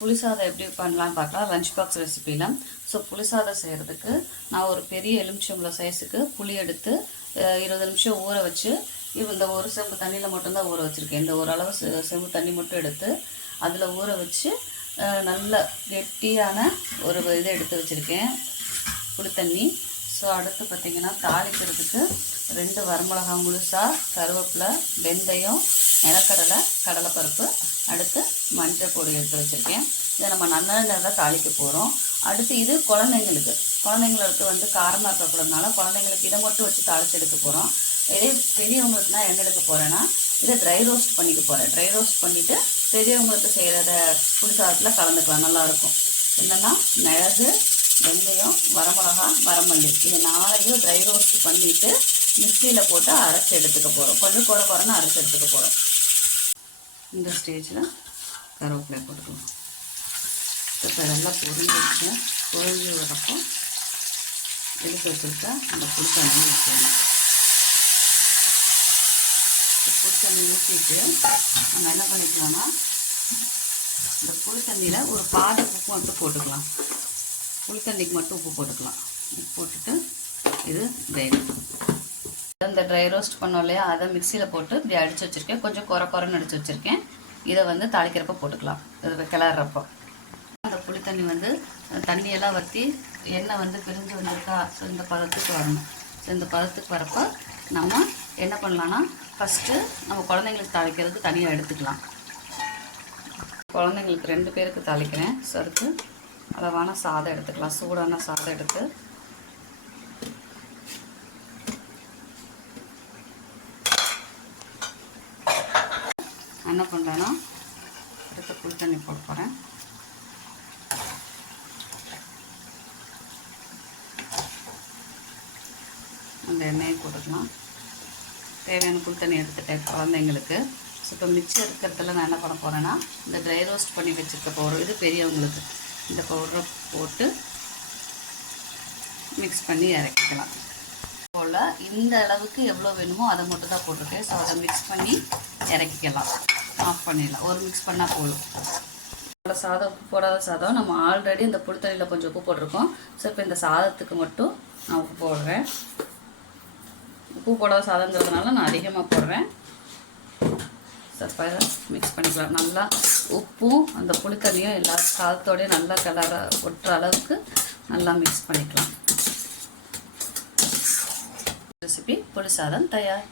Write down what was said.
புளிசாதம் எப்படி பண்ணலாம்னு பார்க்கலாம். லஞ்ச் பாக்ஸ் ரெசிபியில் ஸோ புளிசாதம் செய்கிறதுக்கு நான் ஒரு பெரிய எலுமிச்சம்பழம் சைஸுக்கு புளி எடுத்து இருபது நிமிஷம் ஊற வச்சு இந்த ஒரு செம்பு தண்ணியில் மட்டும்தான் ஊற வச்சுருக்கேன். இந்த ஓரளவு செம்பு தண்ணி மட்டும் எடுத்து அதில் ஊற வச்சு நல்ல கெட்டியான ஒரு இதை எடுத்து வச்சுருக்கேன். புளி தண்ணி. ஸோ அடுத்து பார்த்திங்கன்னா தாளிக்கிறதுக்கு ரெண்டு வரமிளகா முழுசாக கருவேப்பிலை வெந்தயம் நிலக்கடலை கடலைப்பருப்பு அடுத்து மஞ்சள் பொடி எடுத்து வச்சுருக்கேன். இதை நம்ம நல்லெண்ணெய் தான் தாளிக்க போகிறோம் அடுத்து இது குழந்தைங்களுக்கு. குழந்தைங்களுக்கு வந்து காரமாக இருக்கக்கூடாதுனால குழந்தைங்களுக்கு இதை மட்டும் வச்சு தாளித்து எடுக்க போகிறோம் இதே பெரியவங்களுக்கு நான் எங்கே எடுக்க போகிறேன்னா இதை ட்ரை ரோஸ்ட் பண்ணிக்க போகிறேன் ட்ரை ரோஸ்ட் பண்ணிவிட்டு பெரியவங்களுக்கு செய்கிறத புளிசாதத்தில் கலந்துக்கலாம். நல்லாயிருக்கும். என்னென்னா மிளகு வெந்தயம் வரமிளகா வரமல்லி. இது நாளையும் ட்ரை ரோஸ்ட் பண்ணிவிட்டு மிக்சியில் போட்டு அரைச்சி எடுத்துக்க போகிறோம் கொஞ்சம் குறை குறைன்னு அரைச்சி எடுத்துக்க போகிறோம் இந்த ஸ்டேஜில் கருவேப்பிலை போட்டுக்கலாம் இப்போ நல்லா பொரிஞ்சிருச்சு. பொரிஞ்சு வரப்போ எடுத்து வச்சுருக்க அந்த புளித்தண்ணி ஊற்றணும் புளித்தண்ணி ஊற்றிட்டு நம்ம என்ன பண்ணிக்கலாம்னா இந்த புளித்தண்ணியில் ஒரு பாதி உப்பு மட்டும் போட்டுக்கலாம். புளித்தண்ணிக்கு மட்டும் உப்பு போட்டுக்கலாம். உப்பு போட்டுட்டு இது வேணும் இந்த ட்ரை ரோஸ்ட் பண்ணோம் இல்லையா அதை மிக்சியில் போட்டு இப்படி அடித்து வச்சுருக்கேன். கொஞ்சம் குறை குறைன்னு அடித்து வச்சுருக்கேன். இதை வந்து தாளிக்கிறப்ப போட்டுக்கலாம். இது கிளறப்போ அந்த புளி தண்ணி வந்து தண்ணியெல்லாம் வற்றி எண்ணெய் வந்து பிரிஞ்சு வந்திருக்கா. ஸோ இந்த பதத்துக்கு வரணும். ஸோ இந்த பதத்துக்கு வரப்போ நம்ம என்ன பண்ணலான்னா ஃபஸ்ட்டு நம்ம குழந்தைங்களுக்கு தாளிக்கிறதுக்கு தனியாக எடுத்துக்கலாம். குழந்தைங்களுக்கு ரெண்டு பேருக்கு தாளிக்கிறேன். ஸோ அதுக்கு அளவான சாதம் எடுத்துக்கலாம். சூடான சாதம் எடுத்து என்ன பண்ணுறேன்னா எடுத்து புளி தண்ணி போட போகிறேன் அந்த எண்ணெயை போட்டுக்கலாம். தேவையான புளி தண்ணி எடுத்துட்டேன் குழந்தைங்களுக்கு. ஸோ இப்போ மிச்சம் இருக்கிறதுல நான் என்ன பண்ண போகிறேன்னா இந்த ட்ரை ரோஸ்ட் பண்ணி வச்சுருக்க பவுடர் இது பெரியவங்களுக்கு. இந்த பவுடரை போட்டு மிக்ஸ் பண்ணி இறக்கிக்கலாம். போல் இந்த அளவுக்கு எவ்வளோ வேணுமோ அதை மட்டும் தான் போட்டிருக்கேன். ஸோ அதை மிக்ஸ் பண்ணி இறக்கிக்கலாம். ஆஃப் பண்ணிடலாம். ஒரு மிக்ஸ் பண்ணால் போதும். சாதம் உப்பு போடாத சாதம். நம்ம ஆல்ரெடி இந்த புளித்தண்ணியில் கொஞ்சம் உப்பு போட்டிருக்கோம். ஸோ இப்போ இந்த சாதத்துக்கு மட்டும் நான் உப்பு போடுறேன். உப்பு போடாத சாதங்கிறதுனால நான் அதிகமாக போடுறேன். சப்பா மிக்ஸ் பண்ணிக்கலாம். நல்லா உப்பும் அந்த புளித்தண்ணியும் எல்லா சாதத்தோடய நல்லா கலர ஒட்டுற அளவுக்கு நல்லா மிக்ஸ் பண்ணிக்கலாம். ரெசிபி புளி சாதம் தயார்.